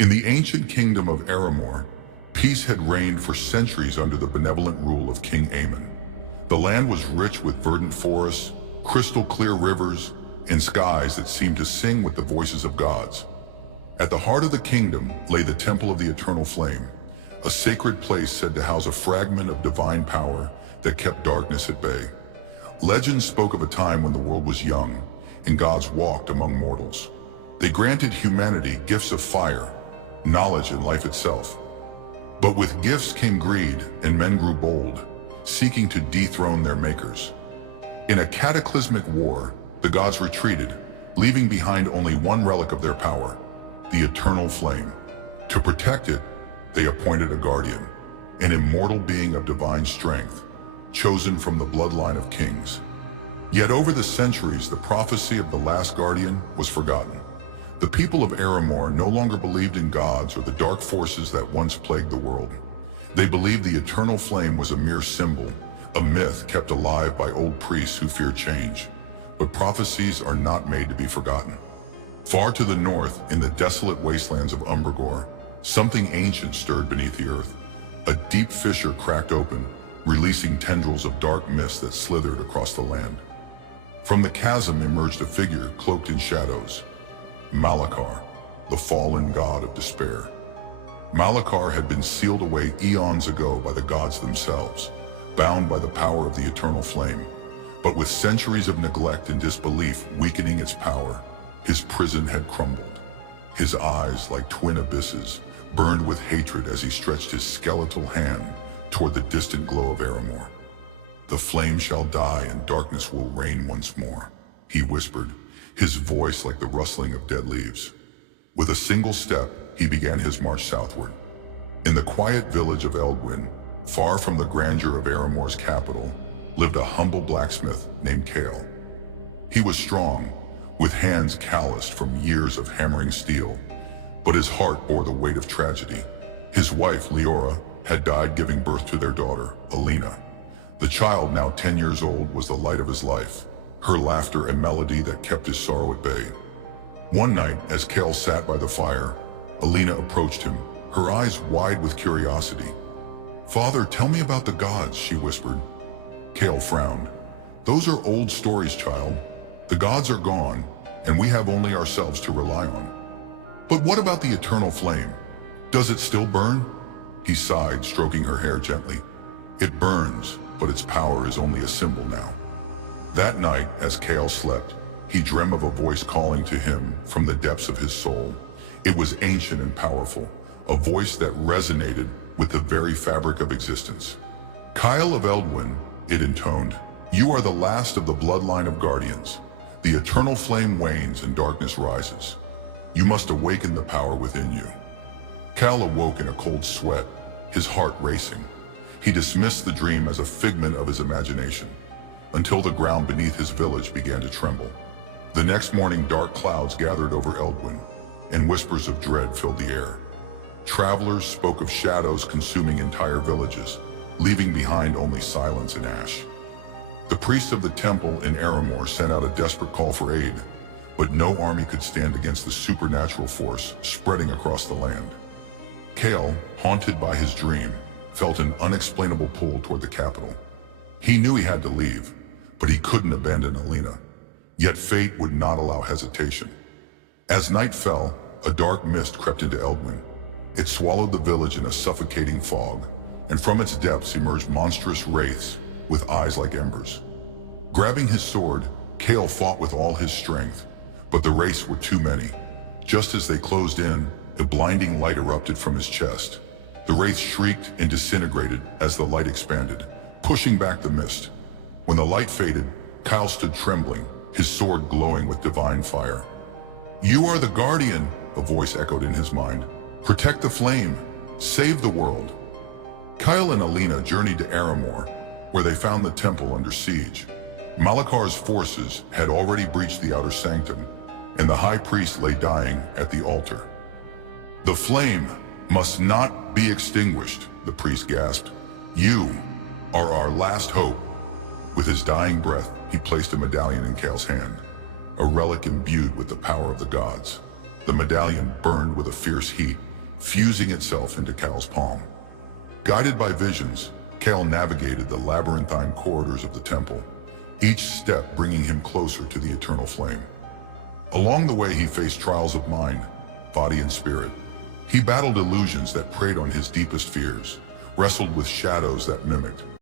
In the ancient kingdom of Aramore, peace had reigned for centuries under the benevolent rule of King Aemon. The land was rich with verdant forests, crystal-clear rivers, and skies that seemed to sing with the voices of gods. At the heart of the kingdom lay the Temple of the Eternal Flame, a sacred place said to house a fragment of divine power that kept darkness at bay. Legends spoke of a time when the world was young, and gods walked among mortals. They granted humanity gifts of fire, knowledge, and life itself. But with gifts came greed, and men grew bold, seeking to dethrone their makers. In a cataclysmic war, the gods retreated, leaving behind only one relic of their power, the Eternal Flame. To protect it, they appointed a guardian, an immortal being of divine strength, chosen from the bloodline of kings. Yet over the centuries, the prophecy of the Last Guardian was forgotten. The people of Aramore no longer believed in gods or the dark forces that once plagued the world. They believed the Eternal Flame was a mere symbol, a myth kept alive by old priests who feared change. But prophecies are not made to be forgotten. Far to the north, in the desolate wastelands of Umbergore, something ancient stirred beneath the earth. A deep fissure cracked open, releasing tendrils of dark mist that slithered across the land. From the chasm emerged a figure cloaked in shadows, Malakar, the fallen god of despair. Malakar had been sealed away eons ago by the gods themselves, bound by the power of the Eternal Flame. But with centuries of neglect and disbelief weakening its power, his prison had crumbled. His eyes, like twin abysses, burned with hatred as he stretched his skeletal hand toward the distant glow of Aramore. "The flame shall die and darkness will reign once more," he whispered, his voice like the rustling of dead leaves. With a single step, he began his march southward. In the quiet village of Eldwyn, far from the grandeur of Aramore's capital, lived a humble blacksmith named Kale. He was strong, with hands calloused from years of hammering steel, but his heart bore the weight of tragedy. His wife, Leora, had died giving birth to their daughter, Alina. The child, now 10 years old, was the light of his life, her laughter a melody that kept his sorrow at bay. One night, as Kale sat by the fire, Alina approached him, her eyes wide with curiosity. "Father, tell me about the gods," she whispered. Kale frowned. "Those are old stories, child. The gods are gone, and we have only ourselves to rely on." "But what about the Eternal Flame? Does it still burn?" He sighed, stroking her hair gently. "It burns, but its power is only a symbol now." That night, as Kale slept, he dreamed of a voice calling to him from the depths of his soul. It was ancient and powerful, a voice that resonated with the very fabric of existence. "Kyle of Eldwyn," it intoned, "you are the last of the bloodline of guardians. The Eternal Flame wanes and darkness rises. You must awaken the power within you." Kyle awoke in a cold sweat, his heart racing. He dismissed the dream as a figment of his imagination, until the ground beneath his village began to tremble. The next morning, dark clouds gathered over Eldwyn, and whispers of dread filled the air. Travelers spoke of shadows consuming entire villages, leaving behind only silence and ash. The priests of the temple in Aramore sent out a desperate call for aid, but no army could stand against the supernatural force spreading across the land. Kale, haunted by his dream, felt an unexplainable pull toward the capital. He knew he had to leave, but he couldn't abandon Alina. Yet fate would not allow hesitation. As night fell, a dark mist crept into Eldwyn. It swallowed the village in a suffocating fog, and from its depths emerged monstrous wraiths with eyes like embers. Grabbing his sword, Kale fought with all his strength, but the wraiths were too many. Just as they closed in, a blinding light erupted from his chest. The wraiths shrieked and disintegrated as the light expanded, pushing back the mist. When the light faded, Kyle stood trembling, his sword glowing with divine fire. "You are the Guardian," a voice echoed in his mind. "Protect the flame. Save the world." Kyle and Alina journeyed to Aramore, where they found the temple under siege. Malakar's forces had already breached the outer sanctum, and the high priest lay dying at the altar. "The flame must not be extinguished," the priest gasped. "You are our last hope." With his dying breath, he placed a medallion in Kale's hand, a relic imbued with the power of the gods. The medallion burned with a fierce heat, fusing itself into Cal's palm. Guided by visions, Cal navigated the labyrinthine corridors of the temple, each step bringing him closer to the eternal flame. Along the way, he faced trials of mind, body, and spirit. He battled illusions that preyed on his deepest fears, wrestled with shadows that mimicked